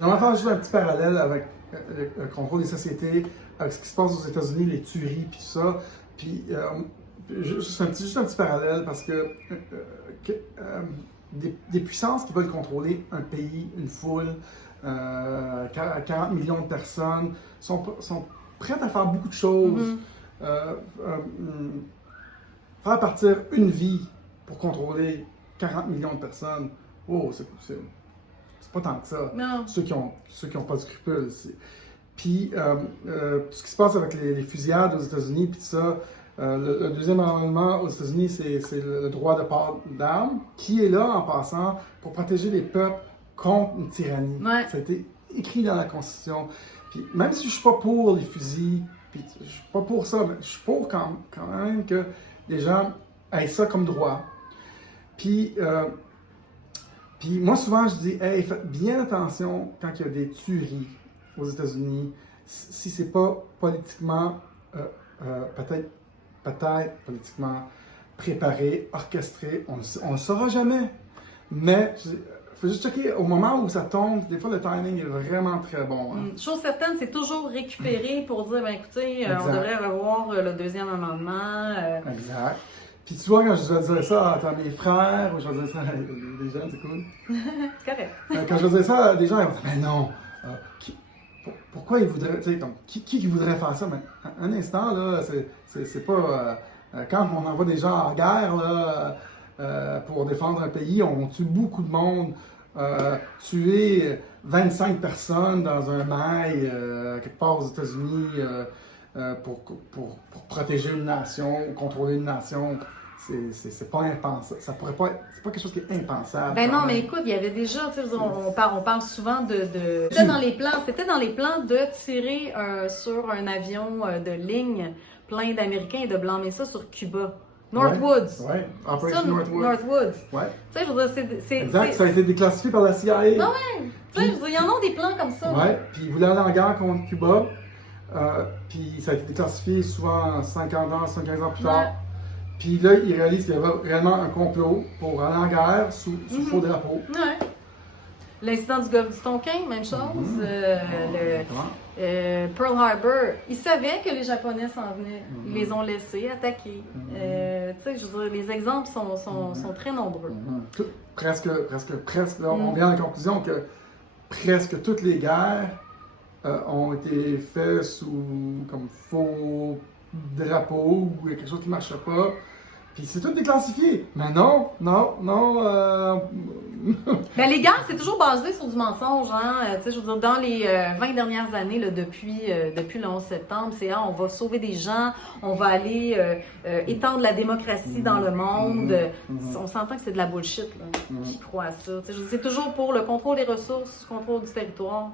J'aimerais faire juste un petit parallèle avec le contrôle des sociétés, avec ce qui se passe aux États-Unis, les tueries, puis tout ça. Puis, juste un petit parallèle parce que des puissances qui veulent contrôler un pays, une foule, 40 millions de personnes, sont prêtes à faire beaucoup de choses. Faire partir une vie pour contrôler 40 millions de personnes, oh, c'est pas tant que ça. Non. Ceux qui ont pas de scrupules. Puis, ce qui se passe avec les fusillades aux États-Unis, puis tout ça, le deuxième amendement aux États-Unis, c'est le droit de port d'armes, qui est là, en passant, pour protéger les peuples contre une tyrannie. Ouais. Ça a été écrit dans la Constitution. Puis, même si je suis pas pour les fusils, puis je suis pas pour ça, mais je suis pour quand même que les gens aient ça comme droit. Puis moi, souvent, je dis, hey, faites bien attention quand il y a des tueries aux États-Unis, si c'est pas politiquement, peut-être politiquement préparé, orchestré, on ne le saura jamais. Mais il faut juste checker au moment où ça tombe, des fois le timing est vraiment très bon. Hein. Chose certaine, c'est toujours récupéré pour dire, ben écoutez, on devrait revoir le deuxième amendement. Exact. Puis tu vois, quand je vais dire ça à mes frères, ou je vais dire ça à des gens, c'est cool. C'est correct. Quand je vais dire ça à des gens, ils vont dire, mais non, pourquoi ils voudraient, tu sais, comme, qui voudrait faire ça? Mais un instant, là, c'est pas, quand on envoie des gens en guerre, là, pour défendre un pays, on tue beaucoup de monde. Tuer 25 personnes dans un mail, quelque part aux États-Unis, pour protéger une nation, ou contrôler une nation, c'est pas impensable. Ça pourrait pas être, c'est pas quelque chose qui est impensable. Ben non, mais écoute, il y avait déjà, tu sais, on parle souvent c'était dans les plans de tirer sur un avion de ligne plein d'Américains et de blâmer ça sur Cuba. Northwoods. Ouais, Operation Northwoods. Ouais. Tu sais, je veux dire, Exact, ça a été déclassifié par la CIA. Ah ouais. Tu sais, je veux dire, il y en a des plans comme ça. Ouais, puis ils voulaient aller en guerre contre Cuba. Puis ça a été déclassifié souvent 50 ans, 75 ans plus tard. Ouais. Puis là, ils réalisent qu'il y avait réellement un complot pour aller en guerre sous faux drapeau. Ouais. L'incident du golfe du Tonkin, même chose. Pearl Harbor, ils savaient que les Japonais s'en venaient. Ils les ont laissés attaquer. Tu sais, je veux dire, les exemples sont très nombreux. Presque, là, on vient à la conclusion que presque toutes les guerres ont été faites sous comme faux drapeau ou quelque chose qui ne marchait pas. Puis c'est tout déclassifié. Mais non. Ben, les guerres, c'est toujours basé sur du mensonge. Hein? Tu sais, je veux dire, dans les 20 dernières années, là, depuis le 11 septembre, c'est on va sauver des gens, on va aller étendre la démocratie dans le monde. On s'entend que c'est de la bullshit là, qui croit à ça. Tu sais, c'est toujours pour le contrôle des ressources, le contrôle du territoire.